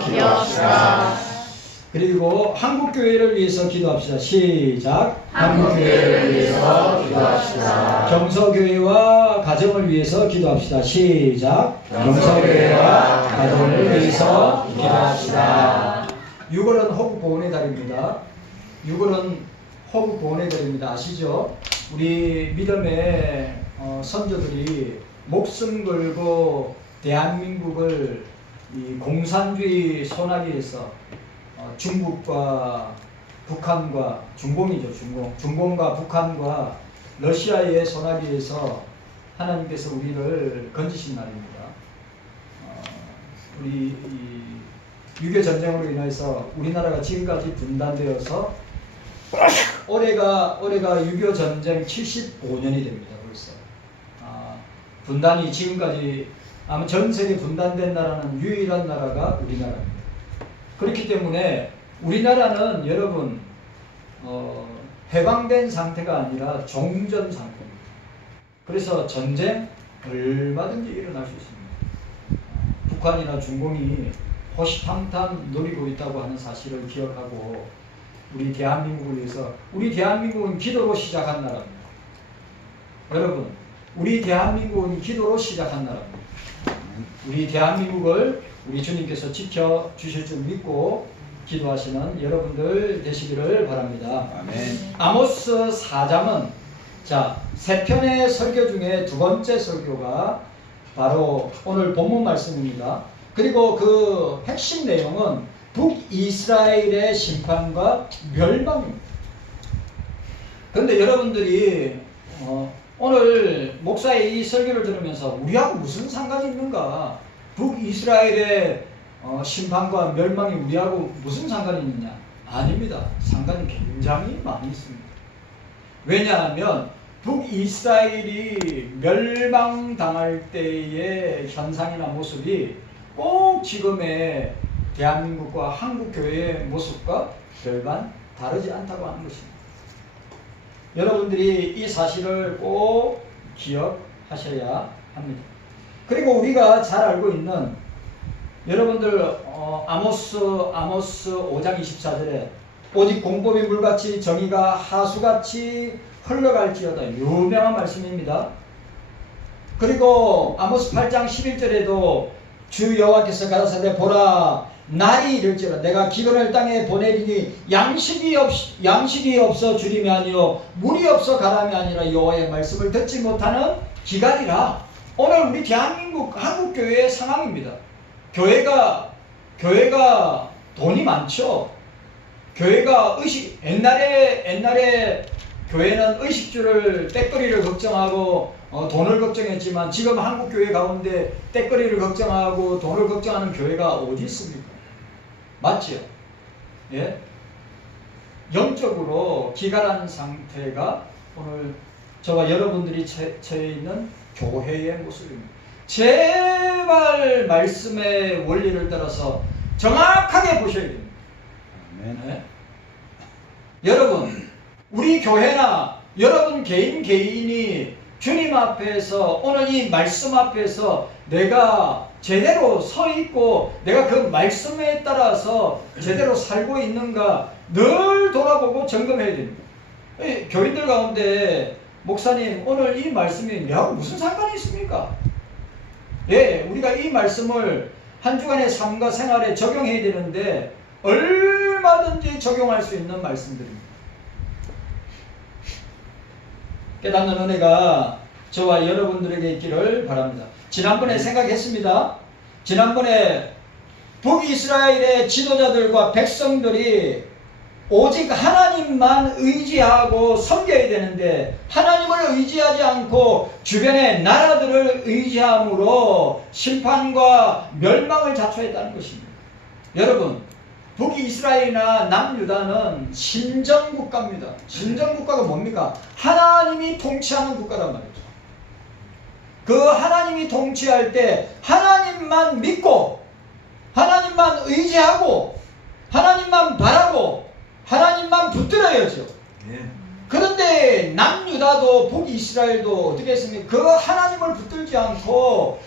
기도합시다. 그리고 한국교회를 위해서 기도합시다. 시작. 한국교회를 위해서 기도합시다. 경서교회와 가정을 위해서 기도합시다. 시작. 경서교회와 가정을 위해서 기도합시다. 6월은 호국보훈의 달입니다. 6월은 호국보훈의 달입니다. 아시죠? 우리 믿음의 선조들이 목숨 걸고 대한민국을 이 공산주의 소나기에서 중국과 북한과 중공이죠. 중공과 북한과 러시아의 소나기에서 하나님께서 우리를 건지신 날입니다. 우리 6.25 전쟁으로 인해서 우리나라가 지금까지 분단되어서 올해가 6.25 전쟁 75년이 됩니다. 벌써 분단이 지금까지 아마 전 세계 분단된 나라는 유일한 나라가 우리나라입니다. 그렇기 때문에 우리나라는 여러분 해방된 상태가 아니라 종전 상태입니다. 그래서 전쟁 얼마든지 일어날 수 있습니다. 북한이나 중공이 호시탐탐 노리고 있다고 하는 사실을 기억하고 우리 대한민국을 위해서, 우리 대한민국은 기도로 시작한 나라입니다. 여러분, 우리 대한민국은 기도로 시작한 나라입니다. 우리 대한민국을 우리 주님께서 지켜주실 줄 믿고 기도하시는 여러분들 되시기를 바랍니다. 아멘. 아모스 4장은 세 편의 설교 중에 두 번째 설교가 바로 오늘 본문 말씀입니다. 그리고 그 핵심 내용은 북이스라엘의 심판과 멸망입니다. 그런데 여러분들이 오늘 목사의 이 설교를 들으면서 우리하고 무슨 상관이 있는가? 북이스라엘의 심판과 멸망이 우리하고 무슨 상관이 있느냐? 아닙니다. 상관이 굉장히 많이 있습니다. 왜냐하면 북이스라엘이 멸망당할 때의 현상이나 모습이 꼭 지금의 대한민국과 한국교회의 모습과 별반 다르지 않다고 하는 것입니다. 여러분들이 이 사실을 꼭 기억하셔야 합니다. 그리고 우리가 잘 알고 있는 여러분들 아모스 5장 24절에 오직 공법이 물같이 정의가 하수같이 흘러갈지어다 유명한 말씀입니다. 그리고 아모스 8장 11절에도 주 여호와께서 가라사대 보라 날이 이를지어다 내가 기근을 땅에 보내리니 양식이 없어 주림이 아니요 물이 없어 가람이 아니라 여호와의 말씀을 듣지 못하는 기갈이라. 오늘 우리 대한민국 한국교회의 상황입니다. 교회가 돈이 많죠. 교회가 옛날에 교회는 의식주를 떼거리를 걱정하고 돈을 걱정했지만 지금 한국교회 가운데 떼거리를 걱정하고 돈을 걱정하는 교회가 어디 있습니까? 맞죠? 예? 영적으로 기갈한 상태가 오늘 저와 여러분들이 처해 있는 교회의 모습입니다. 제발 말씀의 원리를 따라서 정확하게 보셔야 됩니다. 네? 여러분, 우리 교회나 여러분 개인이 주님 앞에서 오늘 이 말씀 앞에서 내가 제대로 서 있고 내가 그 말씀에 따라서 제대로 살고 있는가 늘 돌아보고 점검해야 됩니다. 교인들 가운데 목사님 오늘 이 말씀이 내하고 무슨 상관이 있습니까? 예, 우리가 이 말씀을 한 주간의 삶과 생활에 적용해야 되는데 얼마든지 적용할 수 있는 말씀들입니다. 깨닫는 은혜가 저와 여러분들에게 있기를 바랍니다. 지난번에 생각했습니다. 지난번에 북이스라엘의 지도자들과 백성들이 오직 하나님만 의지하고 섬겨야 되는데 하나님을 의지하지 않고 주변의 나라들을 의지함으로 심판과 멸망을 자초했다는 것입니다. 여러분, 북이스라엘이나 남유다는 신정국가입니다. 신정국가가 뭡니까? 하나님이 통치하는 국가란 말이죠. 그 하나님이 통치할 때 하나님만 믿고 하나님만 의지하고 하나님만 바라고 하나님만 붙들어야죠. 그런데 남유다도 북이스라엘도 어떻게 했습니까? 그 하나님을 붙들지 않고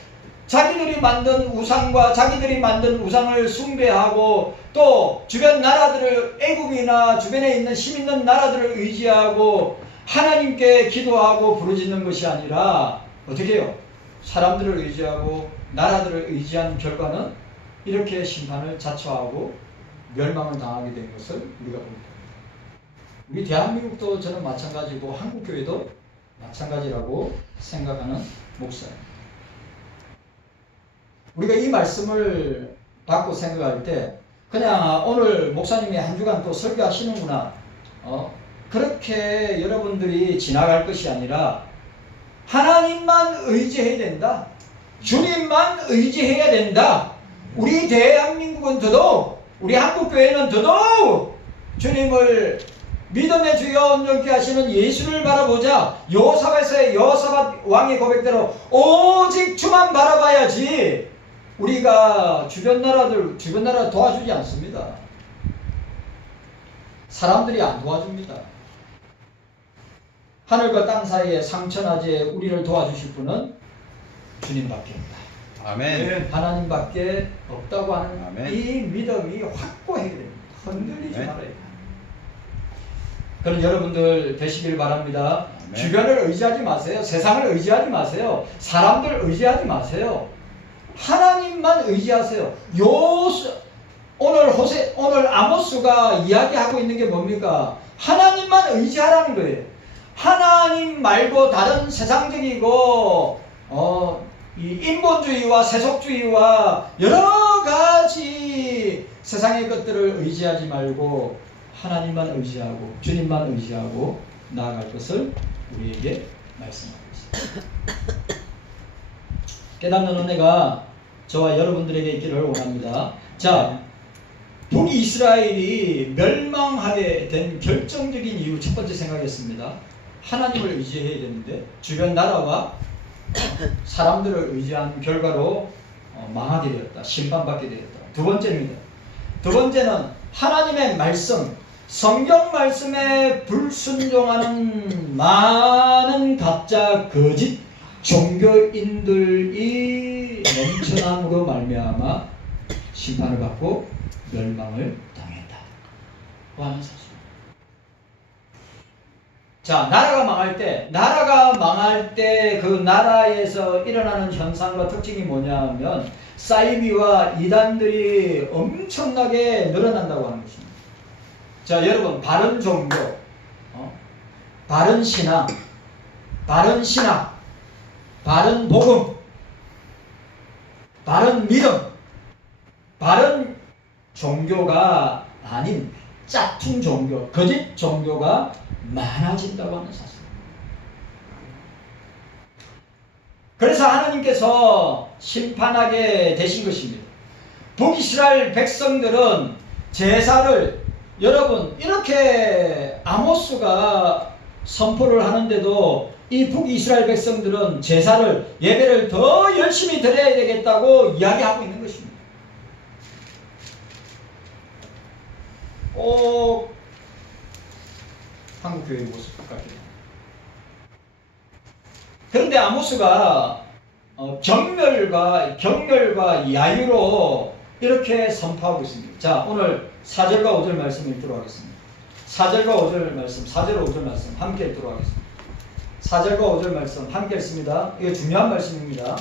자기들이 만든 우상과 자기들이 만든 우상을 숭배하고 또 주변 나라들을 애국이나 주변에 있는 힘 있는 나라들을 의지하고 하나님께 기도하고 부르짖는 것이 아니라 어떻게 해요? 사람들을 의지하고 나라들을 의지한 결과는 이렇게 심판을 자초하고 멸망을 당하게 된 것을 우리가 봅니다. 우리 대한민국도 저는 마찬가지고 한국교회도 마찬가지라고 생각하는 목사입니다. 우리가 이 말씀을 받고 생각할 때 그냥 오늘 목사님이 한 주간 또 설교하시는구나 그렇게 여러분들이 지나갈 것이 아니라 하나님만 의지해야 된다. 주님만 의지해야 된다. 우리 대한민국은 더더욱 우리 한국교회는 더더욱 주님을 믿음의 주여 온전케 하시는 예수를 바라보자. 여호사밧의 여호사밧 왕의 고백대로 오직 주만 바라봐야지 우리가 주변 나라 도와주지 않습니다. 사람들이 안 도와줍니다. 하늘과 땅 사이에 상천하지에 우리를 도와주실 분은 주님밖에 없다. 아멘. 하나님밖에 없다고 하는 아멘. 이 믿음이 확고해야 됩니다. 흔들리지 말아야 됩니다. 그런 여러분들 되시길 바랍니다. 아멘. 주변을 의지하지 마세요. 세상을 의지하지 마세요. 사람들 의지하지 마세요. 하나님만 의지하세요. 오늘 아모스가 이야기하고 있는 게 뭡니까? 하나님만 의지하라는 거예요. 하나님 말고 다른 세상적이고 이 인본주의와 세속주의와 여러 가지 세상의 것들을 의지하지 말고 하나님만 의지하고 주님만 의지하고 나아갈 것을 우리에게 말씀하고 있습니다. 깨닫는 은혜가 저와 여러분들에게 있기를 원합니다. 자, 북이스라엘이 멸망하게 된 결정적인 이유 첫 번째 생각했습니다. 하나님을 의지해야 되는데 주변 나라와 사람들을 의지한 결과로 망하게 되었다. 심판받게 되었다. 두 번째입니다. 두 번째는 하나님의 말씀, 성경 말씀에 불순종하는 많은 가짜 거짓 종교인들이 넘쳐남으로 말미암아 심판을 받고 멸망을 당했다. 하는 사실. 자, 나라가 망할 때 그 나라에서 일어나는 현상과 특징이 뭐냐면 사이비와 이단들이 엄청나게 늘어난다고 하는 것입니다. 자, 여러분, 바른 종교, 바른 신앙, 바른 신학, 바른 복음, 바른 믿음, 바른 종교가 아닌 짝퉁 종교, 거짓 종교가 많아진다고 하는 사실. 그래서 하나님께서 심판하게 되신 것입니다. 북이스라엘 백성들은 제사를 여러분 이렇게 아모스가 선포를 하는데도 이 북이스라엘 백성들은 제사를 예배를 더 열심히 드려야 되겠다고 이야기하고 있는 것입니다. 꼭 한국교회의 모습 같아요. 그런데 아모스가 경멸과 야유로 이렇게 선포하고 있습니다. 자, 오늘 4절과 5절 말씀 읽도록 하겠습니다. 4절과 5절 말씀, 4절 5절 말씀 함께 읽도록 하겠습니다. 4절과 5절 말씀 함께 읽습니다. 이거 중요한 말씀입니다.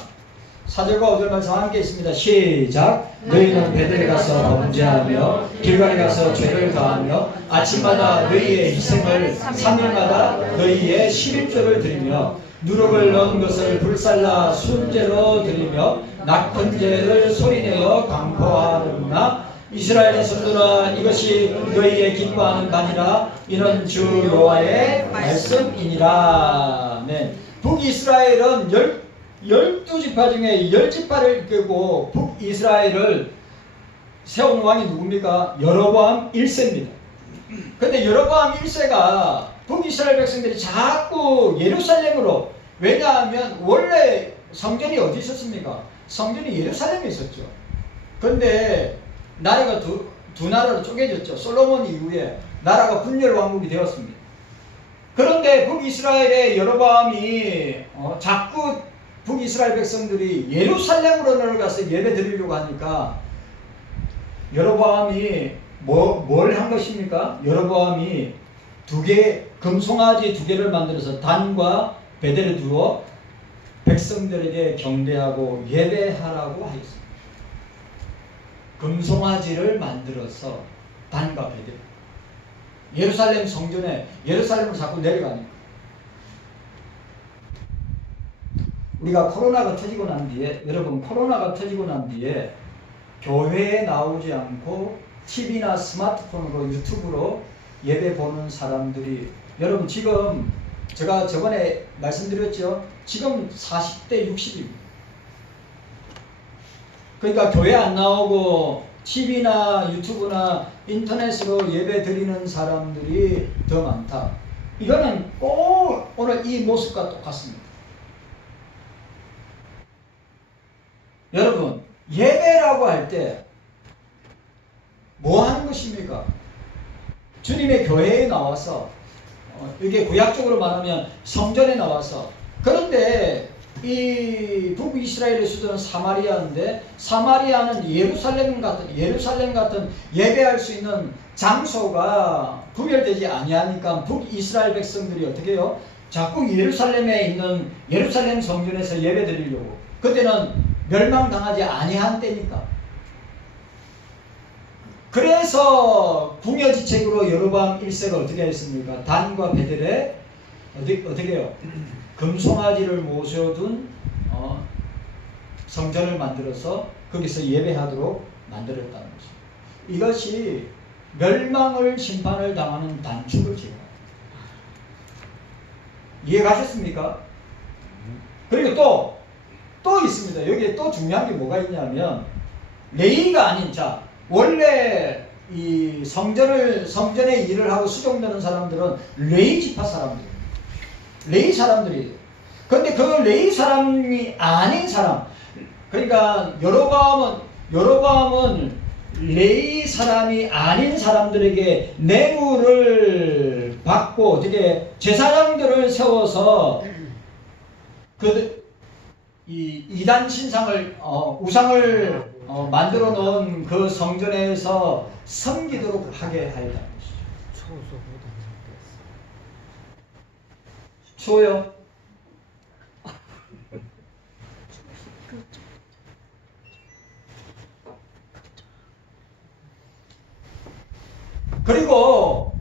4절과 5절 말씀 함께 있습니다. 시작. 너희는 베델에 가서 범죄하며 길갈에 가서 죄를 다하며 아침마다 너희의 희생을 3일마다 너희의 11조를 드리며 누룩을 넣은 것을 불살라 순죄로 드리며 낙헌제를 소리내어 강포하느냐. 이스라엘의 손들아, 이것이 너희의 기뻐하는 바니라. 이는 주 여호와의 말씀이니라. 네. 북이스라엘은 12지파 중에 10지파를 이끌고 북이스라엘을 세운 왕이 누굽니까? 여로보암 1세입니다. 근데 여로보암 1세가 북이스라엘 백성들이 자꾸 예루살렘으로, 왜냐하면 원래 성전이 어디 있었습니까? 성전이 예루살렘에 있었죠. 근데 나라가 두 나라로 쪼개졌죠. 솔로몬 이후에 나라가 분열 왕국이 되었습니다. 그런데 북이스라엘의 여로보암이 자꾸 북이스라엘 백성들이 예루살렘으로 내려가서 예배 드리려고 하니까 여로보암이 뭘 한 것입니까? 여로보암이 금송아지 두 개를 만들어서 단과 베델을 두어 백성들에게 경배하고 예배하라고 하였습니다. 금송아지를 만들어서 단과 베델, 예루살렘 성전에, 예루살렘으로 자꾸 내려가니까. 우리가 코로나가 터지고 난 뒤에, 여러분 코로나가 터지고 난 뒤에 교회에 나오지 않고 TV나 스마트폰으로, 유튜브로 예배 보는 사람들이, 여러분 지금 제가 저번에 말씀드렸죠. 지금 40대 60입니다. 그러니까 교회 안 나오고 TV나 유튜브나 인터넷으로 예배 드리는 사람들이 더 많다. 이거는 꼭 오늘 이 모습과 똑같습니다. 여러분, 예배라고 할 때 뭐 하는 것입니까? 주님의 교회에 나와서, 이게 구약적으로 말하면 성전에 나와서, 그런데 이 북이스라엘의 수도는 사마리아인데, 사마리아는 예루살렘 같은 예배할 수 있는 장소가 구별되지 아니하니까 북이스라엘 백성들이 어떻게 해요? 자꾸 예루살렘에 있는 예루살렘 성전에서 예배 드리려고. 그때는 멸망당하지 아니한 때니까. 그래서 궁여지책으로 여로보암 1세가 어떻게 했습니까? 단과 베델에 어떻게 해요? 금송아지를 모셔둔 성전을 만들어서 거기서 예배하도록 만들었다는 것입니다. 이것이 멸망을 심판을 당하는 단축을 제공합니다. 이해가셨습니까? 그리고 또 있습니다. 여기에 또 중요한 게 뭐가 있냐면, 레위가 아닌 자, 원래 이 성전의 일을 하고 수종되는 사람들은 레위 지파 사람들입니다. 레위 사람들이. 그런데 그 레위 사람이 아닌 사람, 그러니까 여로보암은 레위 사람이 아닌 사람들에게 뇌물을 받고 어떻게 제사장들을 세워서 이 이단 신상을 우상을 만들어 놓은 그 성전에서 섬기도록 하게 하였다는 것이죠. 초요? 그리고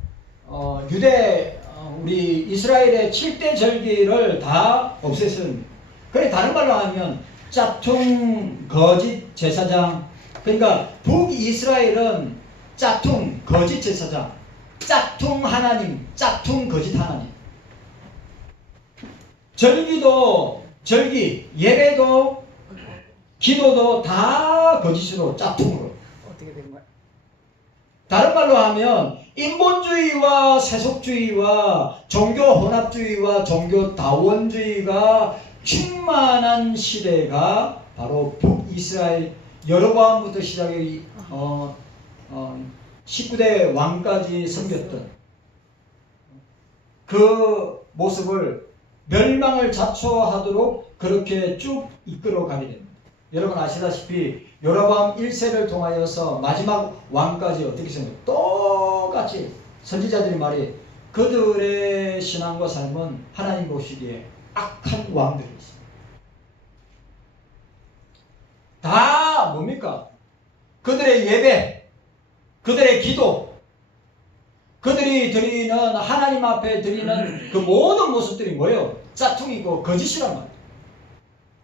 우리 이스라엘의 7대 절기를 다 없앴습니다. 그래, 다른 말로 하면 짝퉁 거짓 제사장, 그러니까 북이스라엘은 짝퉁 거짓 제사장, 짝퉁 하나님, 짝퉁 거짓 하나님. 예배도 기도도 다 거짓으로, 짝퉁으로. 어떻게 된 거야? 다른 말로 하면 인본주의와 세속주의와 종교 혼합주의와 종교 다원주의가 충만한 시대가 바로 북이스라엘 여로보암부터 시작해 19대 왕까지 섬겼던 그 모습을 멸망을 자초하도록 그렇게 쭉 이끌어가게 됩니다. 여러분 아시다시피 여로보암 1세를 통하여서 마지막 왕까지 어떻게 생각해요? 똑같이 선지자들이 말해, 그들의 신앙과 삶은 하나님 보시기에 악한 왕들이 있습니다. 다 뭡니까? 그들의 예배, 그들의 기도, 그들이 드리는, 하나님 앞에 드리는 그 모든 모습들이 뭐예요? 짝퉁이고 거짓이란 말이에요.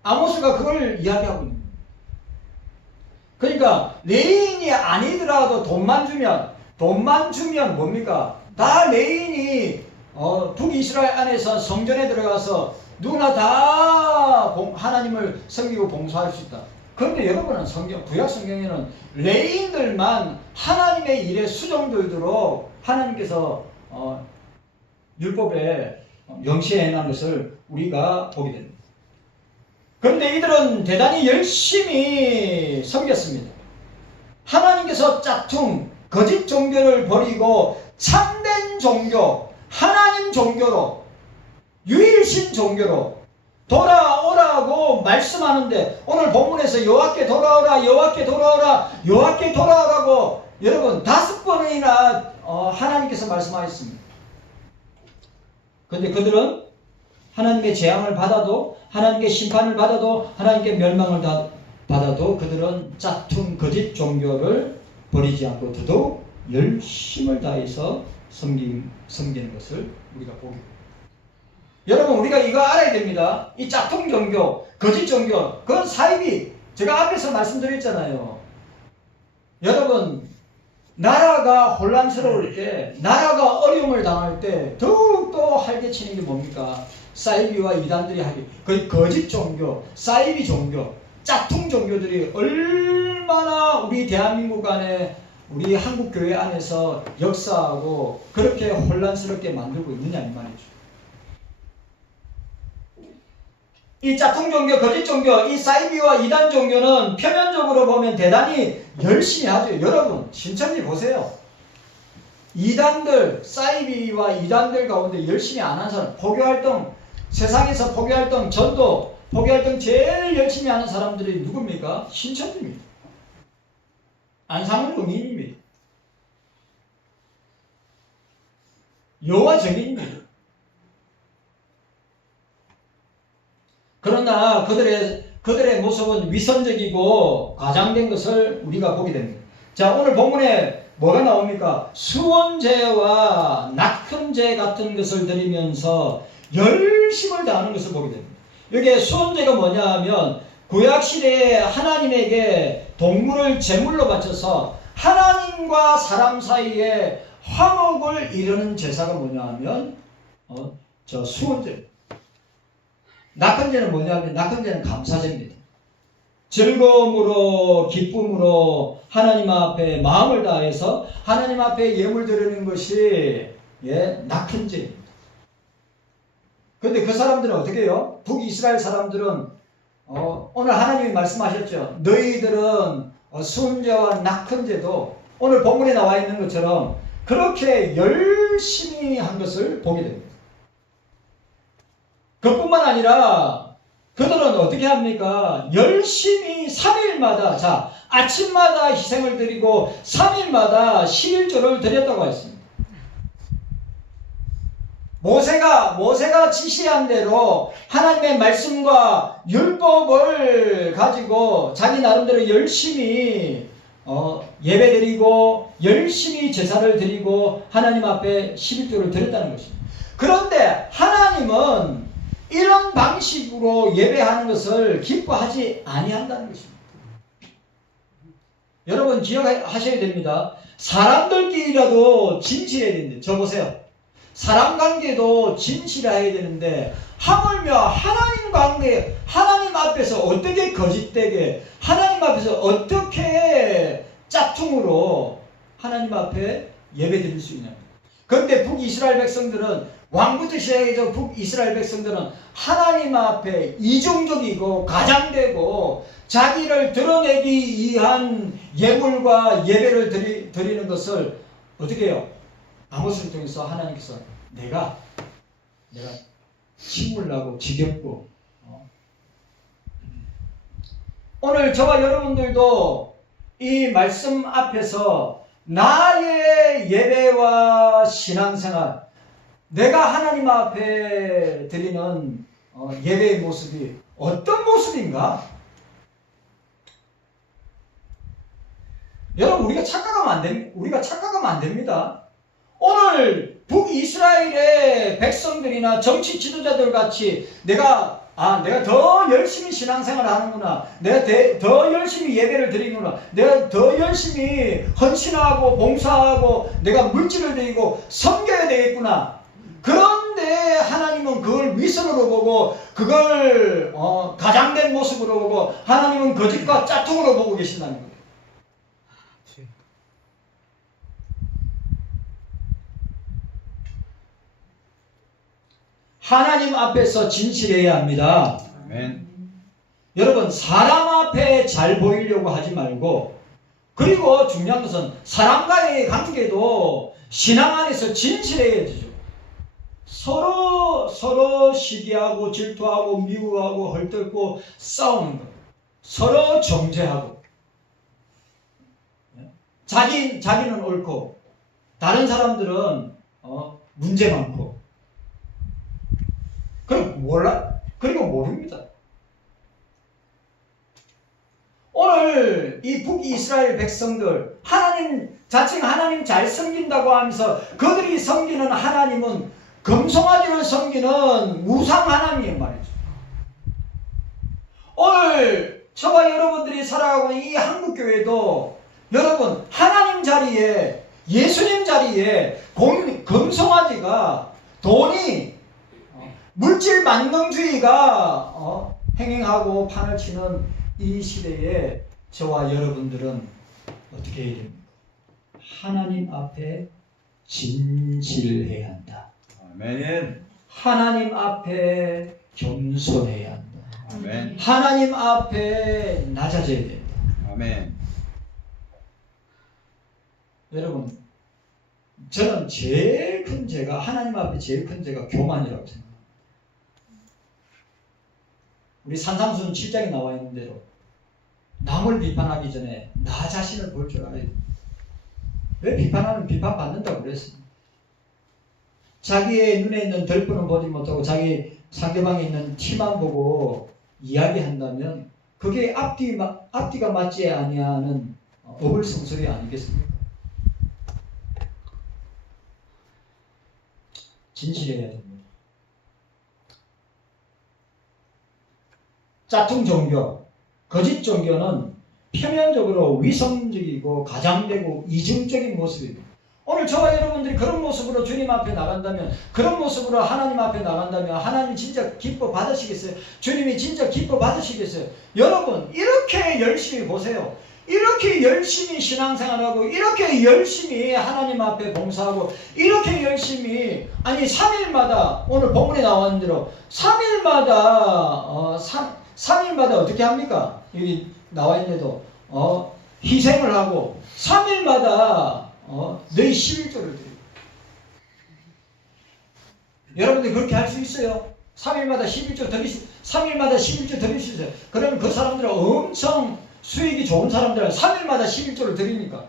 아모스가 그걸 이야기하고 있는 거예요. 그러니까 레인이 아니더라도 돈만 주면 뭡니까? 다 레인이 북이스라엘 안에서 성전에 들어가서 누구나 다 하나님을 섬기고 봉사할 수 있다. 그런데 여러분은 구약 성경에는 레인들만 하나님의 일에 수종들도록 하나님께서 율법에 명시해 놓은 것을 우리가 보게 됩니다. 그런데 이들은 대단히 열심히 섬겼습니다. 하나님께서 짝퉁, 거짓 종교를 버리고 참된 종교, 하나님 종교로, 유일신 종교로 돌아오라고 말씀하는데 오늘 본문에서 여호와께 돌아오라, 여호와께 돌아오라, 여호와께 돌아오라고 여러분 5번이나 하나님께서 말씀하셨습니다. 그런데 그들은 하나님의 재앙을 받아도, 하나님께 심판을 받아도, 하나님께 멸망을 받아도 그들은 짝퉁 거짓 종교를 버리지 않고 더더욱 열심을 다해서 섬기는 것을 우리가 보게 됩니다. 여러분, 우리가 이거 알아야 됩니다. 이 짝퉁 종교, 거짓 종교, 그건 사이비. 제가 앞에서 말씀드렸잖아요. 여러분, 나라가 혼란스러울 때, 나라가 어려움을 당할 때 더욱더 활개치는 게 뭡니까? 사이비와 이단들이 하기, 그 거짓 종교, 사이비 종교, 짝퉁 종교들이 얼마나 우리 대한민국 안에, 우리 한국 교회 안에서 역사하고 그렇게 혼란스럽게 만들고 있느냐 이 말이죠. 이 짝퉁 종교, 거짓 종교, 이 사이비와 이단 종교는 표면적으로 보면 대단히 열심히 하죠. 여러분, 신천지 보세요. 이단들, 사이비와 이단들 가운데 열심히 안 한 사람, 포교활동, 세상에서 포교활동, 전도, 포교활동 제일 열심히 하는 사람들이 누굽니까? 신천지입니다. 안상은 의미인입니다. 여호와 증인입니다. 그러나 그들의 모습은 위선적이고 과장된 것을 우리가 보게 됩니다. 자, 오늘 본문에 뭐가 나옵니까? 수원제와 낙헌제 같은 것을 드리면서 열심을 다하는 것을 보게 됩니다. 여기에 수원제가 뭐냐 하면 구약시대에 하나님에게 동물을 제물로 바쳐서 하나님과 사람 사이에 화목을 이루는 제사가 뭐냐 하면 수원제. 낙헌제는 뭐냐 하면 낙헌제는 감사제입니다. 즐거움으로 기쁨으로 하나님 앞에 마음을 다해서 하나님 앞에 예물 드리는 것이 낙헌제입니다. 그런데 그 사람들은 어떻게 해요? 북이스라엘 사람들은 오늘 하나님이 말씀하셨죠. 너희들은 수원제와 낙헌제도 오늘 본문에 나와 있는 것처럼 그렇게 열심히 한 것을 보게 됩니다. 그뿐만 아니라 그들은 어떻게 합니까? 열심히 3일마다, 자, 아침마다 희생을 드리고 3일마다 11조를 드렸다고 했습니다. 모세가 지시한 대로 하나님의 말씀과 율법을 가지고 자기 나름대로 열심히 예배드리고 열심히 제사를 드리고 하나님 앞에 11조를 드렸다는 것입니다. 그런데 하나님은 이런 방식으로 예배하는 것을 기뻐하지 아니한다는 것입니다. 여러분 기억하셔야 됩니다. 사람들끼리라도 진실해야 되는데, 저 보세요. 사람 관계도 진실해야 되는데 하물며 하나님 관계, 하나님 앞에서 어떻게 거짓되게, 하나님 앞에서 어떻게 짝퉁으로 하나님 앞에 예배 드릴 수 있냐. 그런데 북이스라엘 백성들은, 왕부터 시작해서 북이스라엘 백성들은 하나님 앞에 이중적이고 과장되고 자기를 드러내기 위한 예물과 예배를 드리는 것을 어떻게 해요? 아모스를 통해서 하나님께서 내가 침울나고 지겹고 오늘 저와 여러분들도 이 말씀 앞에서 나의 예배와 신앙생활, 내가 하나님 앞에 드리는 예배의 모습이 어떤 모습인가? 여러분, 우리가 착각하면 안 됩니다. 오늘 북이스라엘의 백성들이나 정치 지도자들 같이 내가 더 열심히 신앙생활을 하는구나, 내가 더 열심히 예배를 드리는구나, 내가 더 열심히 헌신하고 봉사하고 내가 물질을 드리고 섬겨야 되겠구나. 그런데 하나님은 그걸 위선으로 보고 그걸 가장된 모습으로 보고 하나님은 거짓과 짝퉁으로 보고 계신다는 거예요. 하나님 앞에서 진실해야 합니다. 아멘. 여러분, 사람 앞에 잘 보이려고 하지 말고, 그리고 중요한 것은 사람과의 관계도 신앙 안에서 진실해야 되죠. 서로 시기하고 질투하고 미워하고 헐뜯고 싸우는 거. 서로 정죄하고. 자기는 옳고 다른 사람들은 문제 많고. 그리고 모릅니다. 오늘 이 북이스라엘 백성들 자칭 하나님 잘 섬긴다고 하면서 그들이 섬기는 하나님은 금송아지를 섬기는 우상 하나님이란 말이죠. 오늘 저와 여러분들이 살아가고 있는 이 한국교회도 여러분 하나님 자리에 예수님 자리에 금송아지가 돈이 물질 만능주의가 행행하고 판을 치는 이 시대에 저와 여러분들은 어떻게 해야 됩니까? 하나님 앞에 진실해야 한다. 아멘. 하나님 앞에 겸손해야 한다. 아멘. 하나님 앞에 낮아져야 된다. 아멘. 여러분, 저는 제일 큰 죄가 하나님 앞에 제일 큰 죄가 교만이라고 생각합니다. 우리 산상수훈 7장에 나와 있는 대로 남을 비판하기 전에 나 자신을 볼 줄 알아야 됩니다. 왜 비판하면 비판받는다고 그랬습니다. 자기의 눈에 있는 덜프는 보지 못하고 자기 상대방에 있는 티만 보고 이야기한다면 그게 앞뒤가 맞지 아니하는 어불성설이 아니겠습니까? 진실해야 됩니다. 짝퉁 종교, 거짓 종교는 표면적으로 위성적이고 가장되고 이중적인 모습입니다. 오늘 저와 여러분들이 그런 모습으로 주님 앞에 나간다면, 그런 모습으로 하나님 앞에 나간다면 하나님 진짜 기뻐 받으시겠어요? 주님이 진짜 기뻐 받으시겠어요? 여러분 이렇게 열심히 보세요. 이렇게 열심히 신앙생활하고 이렇게 열심히 하나님 앞에 봉사하고 이렇게 열심히 3일마다 오늘 본문에 나온 대로 3일마다 3일마다 어떻게 합니까? 여기 나와 있는데도 희생을 하고 3일마다 너희 11조를 드립니다. 여러분들 그렇게 할 수 있어요? 3일마다 11조 드릴 수 있어요. 그러면 그 사람들은 엄청 수익이 좋은 사람들은 3일마다 11조를 드리니까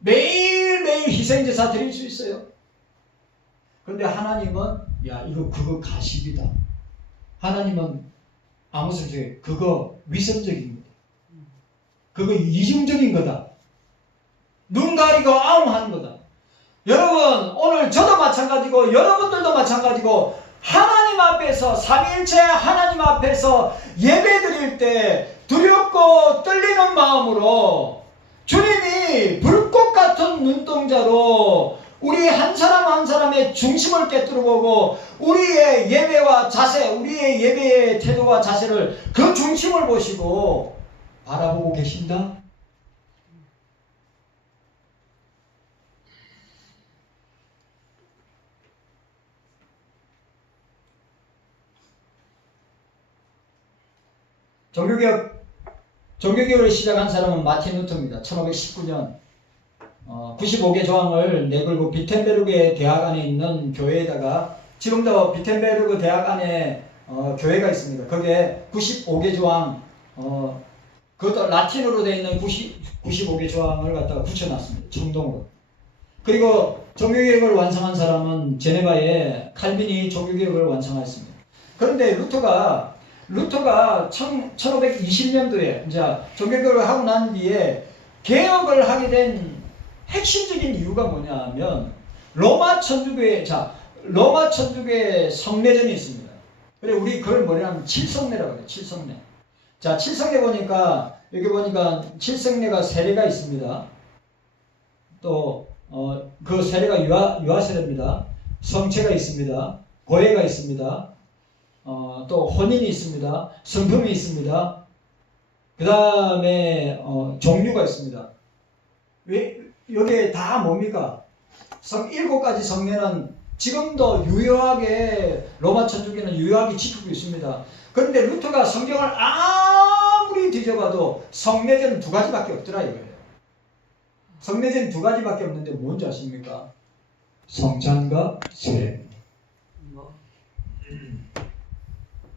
매일매일 희생제사 드릴 수 있어요. 그런데 하나님은 그거 가십이다. 하나님은 아무 소리 그거 위선적인 거다. 그거 이중적인 거다. 눈 가리고 아웅하는 거다. 여러분 오늘 저도 마찬가지고 여러분들도 마찬가지고 하나님 앞에서 삼위일체 하나님 앞에서 예배드릴 때 두렵고 떨리는 마음으로 주님이 불꽃 같은 눈동자로 우리 한 사람 한 사람의 중심을 깨뜨려보고 우리의 예배와 자세, 우리의 예배의 태도와 자세를 그 중심을 보시고 바라보고 계신다? 종교개혁을 시작한 사람은 마틴 루터입니다. 1519년 95개 조항을 내걸고 비텐베르그의 대학 안에 있는 교회에다가 지금도 비텐베르그 대학 안에 교회가 있습니다. 거기에 95개 조항 그것도 라틴어로 되어 있는 95개 조항을 갖다가 붙여놨습니다. 청동으로. 그리고 종교개혁을 완성한 사람은 제네바의 칼빈이 종교개혁을 완성했습니다. 그런데 루터가 1520년도에 이제 종교개혁을 하고 난 뒤에 개혁을 하게 된 핵심적인 이유가 뭐냐면 로마 천주교의 성례전이 있습니다. 그래 우리 그걸 뭐냐면 칠성례라고 해요. 칠성례. 자, 칠성례 보니까 여기 보니까 칠성례가 세례가 있습니다. 또 그 세례가 유아세례입니다. 성체가 있습니다. 고해가 있습니다. 또 혼인이 있습니다. 성품이 있습니다. 그 다음에 종류가 있습니다. 왜 여기에 다 뭡니까? 7가지 성례는 지금도 유효하게 로마 천주교는 유효하게 지키고 있습니다. 그런데 루터가 성경을 아무리 뒤져봐도 성례전 2가지밖에 없더라 이거예요. 성례전 2가지밖에 없는데 뭔지 아십니까? 성찬과 세례입니다.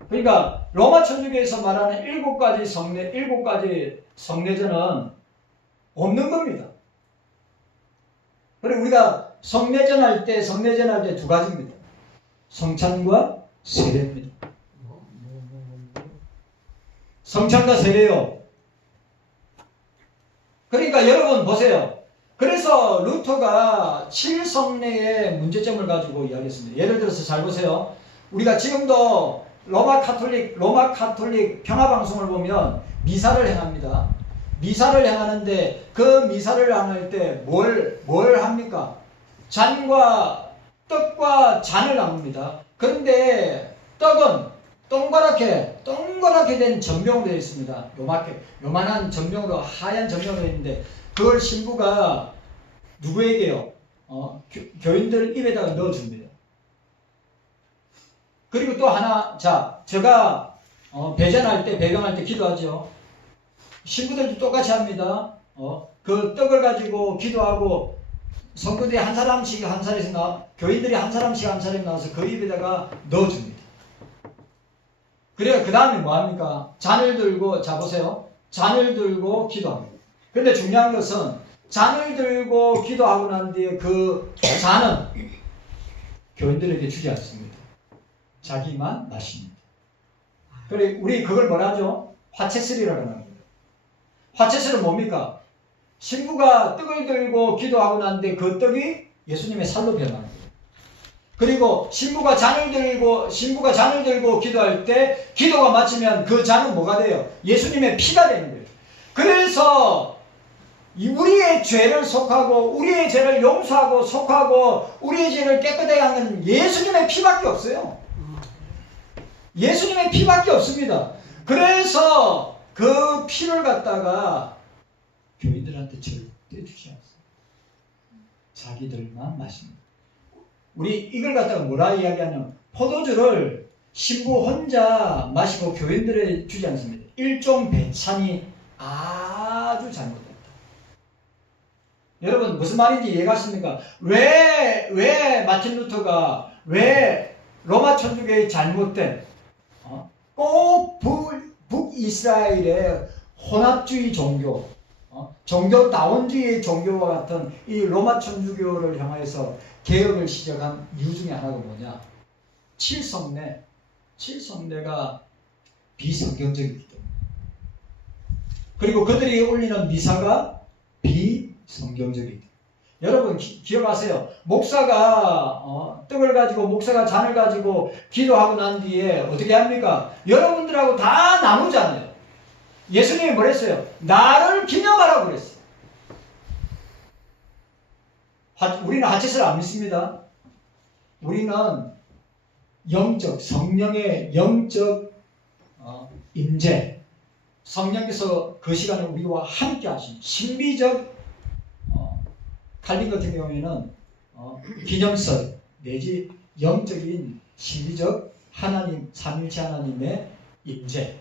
그러니까 로마 천주교에서 말하는 7가지 성례전은 없는 겁니다. 그리고 우리가 성례전 할 때 두 가지입니다. 성찬과 세례입니다. 성찬과 세례요. 그러니까 여러분 보세요. 그래서 루터가 7성례의 문제점을 가지고 이야기했습니다. 예를 들어서 잘 보세요. 우리가 지금도 로마 카톨릭 평화방송을 보면 미사를 행합니다. 미사를 행하는데 그 미사를 행할 때 뭘 합니까? 잔과 떡과 잔을 나눕니다. 그런데 떡은 동그랗게 된 전병으로 되어 있습니다. 요만한 전병으로, 하얀 전병으로 되어 있는데 그걸 신부가 누구에게요? 교인들 입에다가 넣어줍니다. 그리고 또 하나, 자, 제가 배변할 때 기도하죠. 신부들도 똑같이 합니다. 그 떡을 가지고 기도하고 성도들이 한 사람씩 교인들이 한 사람씩 나와서 그 입에다가 넣어줍니다. 그래요. 그 다음에 뭐 합니까? 잔을 들고, 자 보세요. 잔을 들고 기도합니다. 근데 중요한 것은 잔을 들고 기도하고 난 뒤에 그 잔은 교인들에게 주지 않습니다. 자기만 마십니다. 그래, 우리 그걸 뭐라 하죠? 화채슬이라고 합니다. 화채슬은 뭡니까? 신부가 떡을 들고 기도하고 난 뒤에 그 떡이 예수님의 살로 변합니다. 그리고 신부가 잔을 들고 기도할 때 기도가 마치면 그 잔은 뭐가 돼요? 예수님의 피가 되는 거예요. 그래서 우리의 죄를 속하고 우리의 죄를 용서하고 속하고 우리의 죄를 깨끗하게 하는 예수님의 피밖에 없어요. 예수님의 피밖에 없습니다. 그래서 그 피를 갖다가 교인들한테 절대 주지 않습니다. 자기들만 마십니다. 우리 이걸 갖다가 뭐라 이야기하냐면 포도주를 신부 혼자 마시고 교인들에 주지 않습니다. 일종 배찬이 아주 잘못됐다. 여러분 무슨 말인지 이해가십니까? 왜 마틴 루터가 왜 로마 천주교의 잘못된 꼭 북이스라엘의 혼합주의 종교 종교다원주의 종교와 같은 이 로마 천주교를 향해서 개혁을 시작한 이유 중에 하나가 뭐냐? 7성례가 비성경적이기 때문에. 그리고 그들이 올리는 미사가 비성경적이기 때문에. 여러분 기억하세요. 목사가 떡을 가지고 목사가 잔을 가지고 기도하고 난 뒤에 어떻게 합니까? 여러분들하고 다 나누잖아요. 예수님이 뭐랬어요? 나를 기념하라고 그랬어요. 우리는 하체슬 안 믿습니다. 우리는 성령의 영적 임재, 성령께서 그 시간에 우리와 함께 하신 신비적 칼빈 같은 경우에는 기념설 내지 영적인 신비적 하나님 삼일체 하나님의 임재.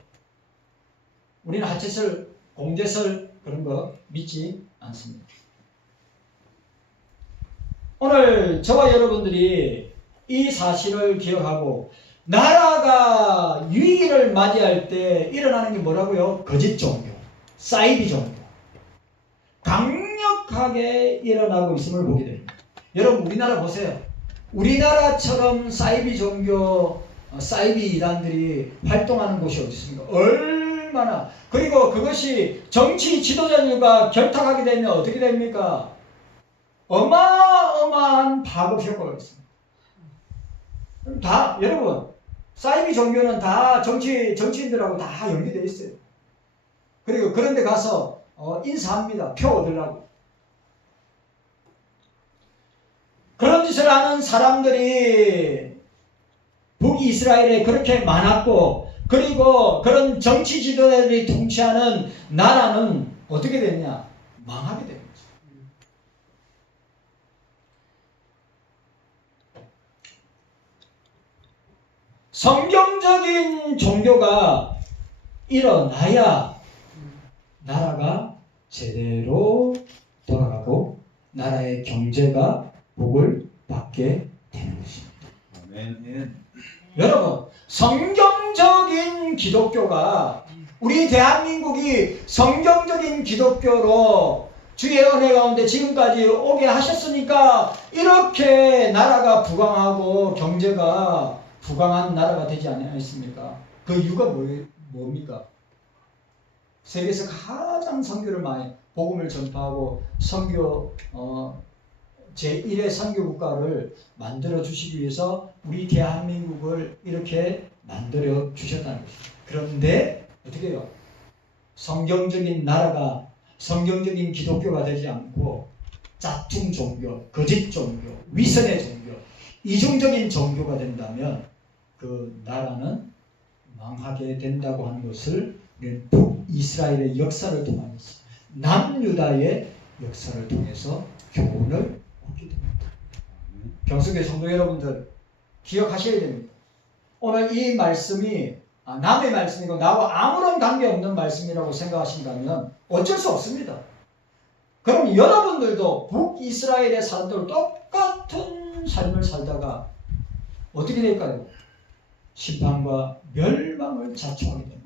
우리는 하체설, 공제설 그런 거 믿지 않습니다. 오늘 저와 여러분들이 이 사실을 기억하고 나라가 위기를 맞이할 때 일어나는 게 뭐라고요? 거짓 종교, 사이비 종교. 강력하게 일어나고 있음을 보게 됩니다. 여러분 우리나라 보세요. 우리나라처럼 사이비 종교, 사이비 이단들이 활동하는 곳이 어디 있습니까? 얼마나. 그리고 그것이 정치 지도자들과 결탁하게 되면 어떻게 됩니까? 어마어마한 파급 효과가 있습니다. 다 여러분 사이비 종교는 다 정치인들하고 다 연계되어 있어요. 그리고 그런 데 가서 인사합니다. 표 얻으려고. 그런 짓을 하는 사람들이 북이스라엘에 그렇게 많았고 그리고 그런 정치 지도자들이 통치하는 나라는 어떻게 됐냐? 망하게 됩니다. 성경적인 종교가 일어나야 나라가 제대로 돌아가고 나라의 경제가 복을 받고 받게 되는 것입니다. 아멘. 여러분, 성경적인 기독교가 우리 대한민국이 성경적인 기독교로 주의 은혜 가운데 지금까지 오게 하셨으니까 이렇게 나라가 부강하고 경제가 부강한 나라가 되지 않았습니까? 그 이유가 뭡니까? 세계에서 가장 선교를 많이 복음을 전파하고 선교 제1의 선교 국가를 만들어 주시기 위해서 우리 대한민국을 이렇게 만들어 주셨다는 것입니다. 그런데 어떻게 해요? 성경적인 나라가 성경적인 기독교가 되지 않고 짝퉁 종교, 거짓 종교, 위선의 종교, 이중적인 종교가 된다면 그 나라는 망하게 된다고 하는 것을 북이스라엘의 역사를 통해서 남유다의 역사를 통해서 교훈을 얻게 됩니다. 경숙의 성도 여러분들 기억하셔야 됩니다. 오늘 이 말씀이 남의 말씀이고 나와 아무런 관계없는 말씀이라고 생각하신다면 어쩔 수 없습니다. 그럼 여러분들도 북이스라엘의 사람들 똑같은 삶을 살다가 어떻게 될까요? 심판과 멸망을 자초하게 됩니다.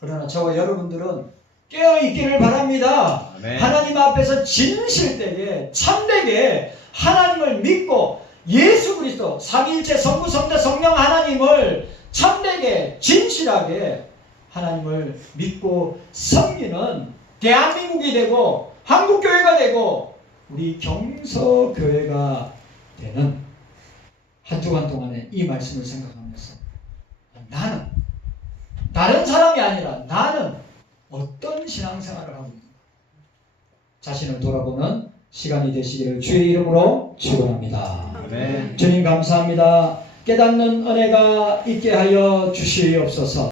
그러나 저와 여러분들은 깨어있기를 바랍니다. 아멘. 하나님 앞에서 진실되게 참되게 하나님을 믿고 예수 그리스도 삼위일체 성부 성자 성령 하나님을 참되게 진실하게 하나님을 믿고 섬기는 대한민국이 되고 한국교회가 되고 우리 경서교회가 되는 한 주간 동안에 이 말씀을 생각하면서 나는 다른 사람이 아니라 나는 어떤 신앙생활을 하고 있는가 자신을 돌아보는 시간이 되시기를 주의 이름으로 축원합니다. 아멘. 주님 감사합니다. 깨닫는 은혜가 있게 하여 주시옵소서.